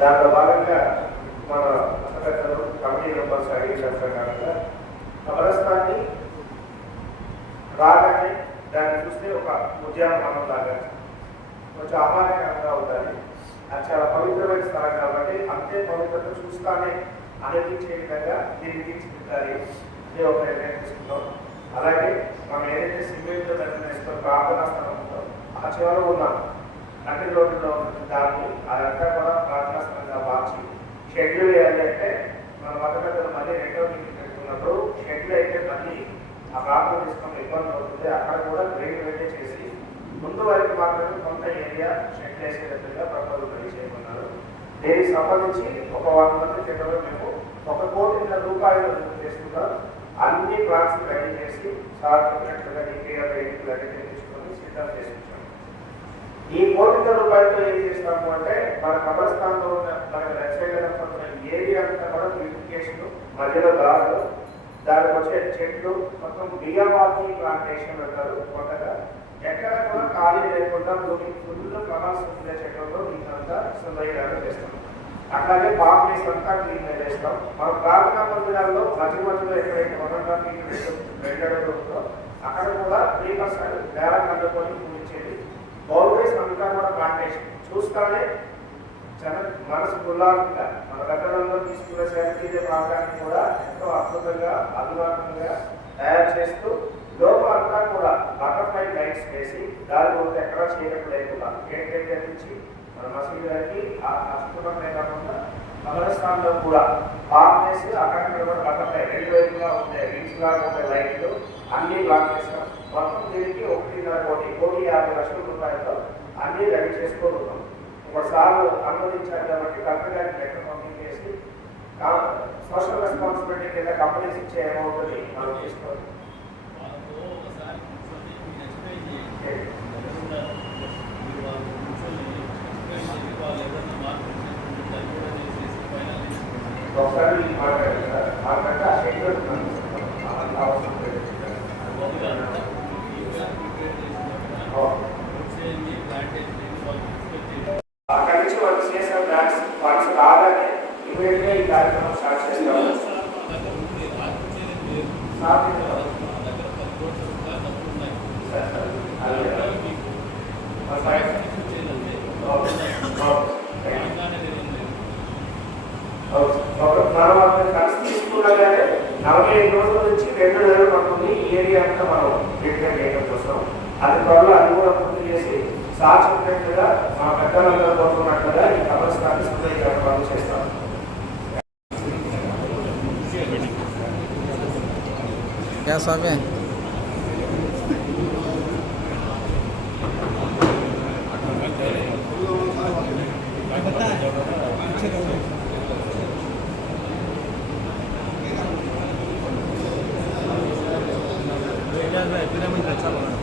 దాంట్లో భాగంగా మన పత్రికలు కమిటీ మెంబర్స్ అడిగిన ప్రకారంగా అపరస్థాన్ని రాగానే దాన్ని చూస్తే ఒక ఉద్యానవనం లాగా కొంచెం ఆహ్లాదకరంగా ఉండాలి. అది చాలా పవిత్రమైన స్థలం కాబట్టి అంతే పవిత్రత చూస్తానే అనిపించే విధంగా దీన్ని తీర్చిదిద్దాలి ఇది ఒక నిర్ణయం తీసుకున్నాం. అలాగే మనం ఏదైతే సిమెంట్ నిర్ణయిస్తున్న ప్రార్థనా స్థలం ఉందో ఆ చివర ఉన్న నటి రోడ్డులో దాన్ని అదంతా కూడా ప్రార్థనా మార్చి షెడ్యూల్ వేయాలి అంటే మన మొదటి మళ్ళీ రెండో మీటింగ్ పెట్టుకున్నప్పుడు షెడ్యూల్ అయితే మళ్ళీ ఆ ప్రాంతం తీసుకున్న ఇబ్బంది అవుతుంది. అక్కడ కూడా గ్రేడ్ వెళ్ళి చేసి ముందు వరకు మాత్రమే కొంత ఏరియా షెడ్ వేసేటట్టుగా ప్రపోజల్ రెడీ చేయమన్నారు. దీనికి సంబంధించి ఒక వారం మంది క్రితంలో మేము ఒక కోటిన్నర రూపాయలు చేస్తున్నా అన్ని ప్లాన్స్ రెడీ చేసి సార్ చెప్పినట్లుగా డిపిఆర్ రేటింగ్ రెడీ తెప్పించుకొని సిద్ధం చేసుకుంటాం కోటిన్నర ఏం చేస్తాము అంటే మన కబరస్థాన్లో ఉన్న మనకి రచయిత ఏరియా అంతా కూడా బ్యూటిఫికేషన్ మధ్యలో దారులు దానికి వచ్చే చెట్లు మొత్తం బియ్యవాకి ప్లాంటేషన్ పెడతారు కొత్తగా ఎక్కడ కూడా ఖాళీ లేకుండా భూమి ఫుల్ కమల్స్ ఉండే చెట్లతో దీన్నంతా సుందరీకరణ చేస్తాం. అట్లాగే బాక్లీస్ అంతా క్లీన్ చేస్తాం. మన ప్రార్థనా మందిరాల్లో మధ్య మధ్యలో ఎక్కడైతే వన్ క్లీన్ హాఫ్ ఫీట్ ఉందో అక్కడ కూడా త్రీ పర్సెంట్ నేల కండుకొని పూజించేది బౌండరీస్ అంతా కూడా ప్లాంటేషన్ చూస్తానే జన మనసు గుల్లాంగా మన దగ్గరలో తీసుకున్న శాంతిజ ప్రాంతాన్ని కూడా ఎంతో అద్భుతంగా అధునాతంగా తయారు చేస్తూ లోపల అంతా కూడా బటర్ఫ్లై లైట్స్ వేసి దాని గురించి ఎక్కడా చేయడం లేకుండా గేట్ తెప్పించి మన మసీదు గారికి ఆ ఆ కాకుండా కమలస్థాన్లో కూడా పార్క్ చేసి అక్కడ కూడా బటర్ఫ్లై రెండు వైపులా ఉండే వింగ్స్ లాగా ఉండే లైట్లు అన్ని బ్లాక్ చేసినాం. మొత్తం దీనికి ఒకటిన్నర కోటి కోటి యాభై లక్షల రూపాయలతో అన్ని రెడీ చేసుకోగలుగుతాం ఒకసారి అనుమతించారు కాబట్టి కలెక్టర్ గారికి లెటర్ పంపించేసి సోషల్ రెస్పాన్సిబిలిటీ కింద కంపెనీస్ ఇచ్చే అమౌంట్ని మనం తీసుకోవాలి. ఒకసారి మాట్లాడారు మాట్లాడితే ఆ షెడ్యూల్ అవసరం లేదు. ఇమీడియట్ ఈ కార్యక్రమం స్టార్ట్ చేస్తాము తర్వాత సార్, కలిసి తీసుకున్నగానే నలభై ఐదు రోజుల నుంచి రెండు నెలలు పడుతుంది ఈ ఏరియా అంతా మనం ట్రీట్మెంట్ చేయడం కోసం అది త్వరలో అది కూడా పూర్తి చేసి సార్ చెప్పినట్లుగా మా పెద్దలందరూ కోరుకున్నట్లుగా ఈ కబరస్థాన్ని సుందరీకరణ పనులు చేస్తాం యా స్వామి Gracias.